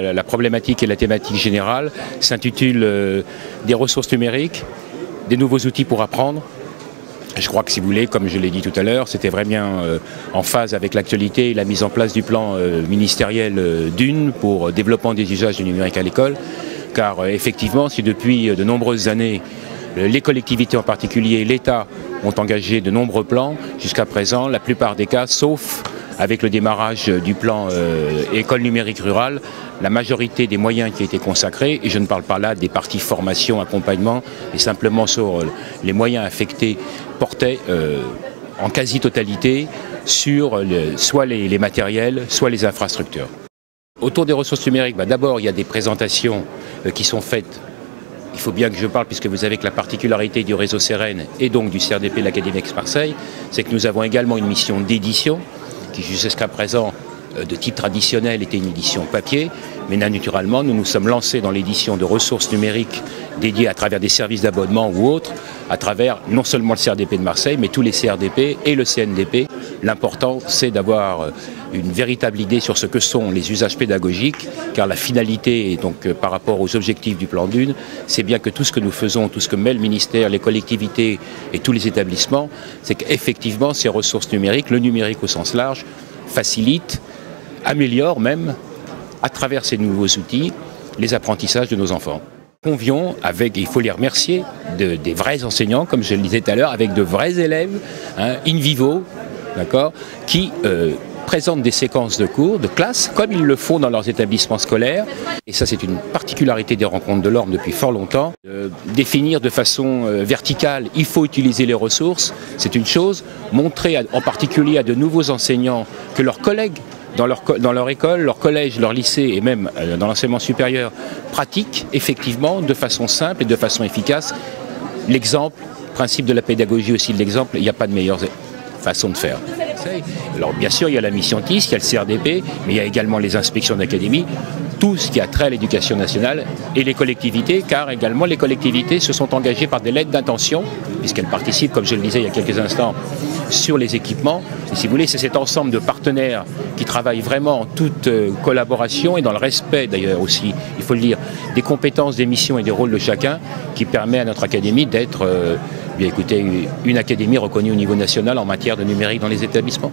La problématique et la thématique générale s'intitule des ressources numériques, des nouveaux outils pour apprendre. Je crois que si vous voulez, comme je l'ai dit tout à l'heure, c'était vraiment en phase avec l'actualité et la mise en place du plan ministériel d'une pour développement des usages du numérique à l'école. Car effectivement, si depuis de nombreuses années, les collectivités en particulier, l'État ont engagé de nombreux plans, jusqu'à présent, la plupart des cas, sauf avec le démarrage du plan école numérique rurale, la majorité des moyens qui a été consacrés, et je ne parle pas là des parties formation, accompagnement, mais simplement sur les moyens affectés, portaient en quasi-totalité sur soit les matériels, soit les infrastructures. Autour des ressources numériques, d'abord il y a des présentations qui sont faites. Il faut bien que je parle, puisque vous savez que la particularité du réseau Sérène et donc du CRDP de l'Académie Aix-Marseille, c'est que nous avons également une mission d'édition qui jusqu'à présent, de type traditionnel, était une édition papier. Mais naturellement, nous nous sommes lancés dans l'édition de ressources numériques dédiées à travers des services d'abonnement ou autres, à travers non seulement le CRDP de Marseille, mais tous les CRDP et le CNDP. L'important, c'est d'avoir une véritable idée sur ce que sont les usages pédagogiques, car la finalité, donc par rapport aux objectifs du plan d'une, c'est bien que tout ce que nous faisons, tout ce que met le ministère, les collectivités et tous les établissements, c'est qu'effectivement, ces ressources numériques, le numérique au sens large, facilitent, améliorent même, à travers ces nouveaux outils, les apprentissages de nos enfants. Convions avec, et il faut les remercier, des vrais enseignants, comme je le disais tout à l'heure, avec de vrais élèves, in vivo, d'accord, qui présentent des séquences de cours, de classe, comme ils le font dans leurs établissements scolaires. Et ça, c'est une particularité des rencontres de l'Orme depuis fort longtemps. Définir de façon verticale, il faut utiliser les ressources, c'est une chose. Montrer en particulier à de nouveaux enseignants que leurs collègues, dans leur école, leur collège, leur lycée et même dans l'enseignement supérieur, pratiquent effectivement de façon simple et de façon efficace l'exemple, principe de la pédagogie aussi de l'exemple, il n'y a pas de meilleure façon de faire. Alors bien sûr, il y a la mission TIS, il y a le CRDP, mais il y a également les inspections d'académie, tout ce qui a trait à l'éducation nationale et les collectivités, car également les collectivités se sont engagées par des lettres d'intention, puisqu'elles participent, comme je le disais il y a quelques instants, sur les équipements. Et si vous voulez, c'est cet ensemble de partenaires qui travaillent vraiment en toute collaboration et dans le respect d'ailleurs aussi, il faut le dire, des compétences, des missions et des rôles de chacun, qui permet à notre académie d'être, bien écoutez, une académie reconnue au niveau national en matière de numérique dans les établissements.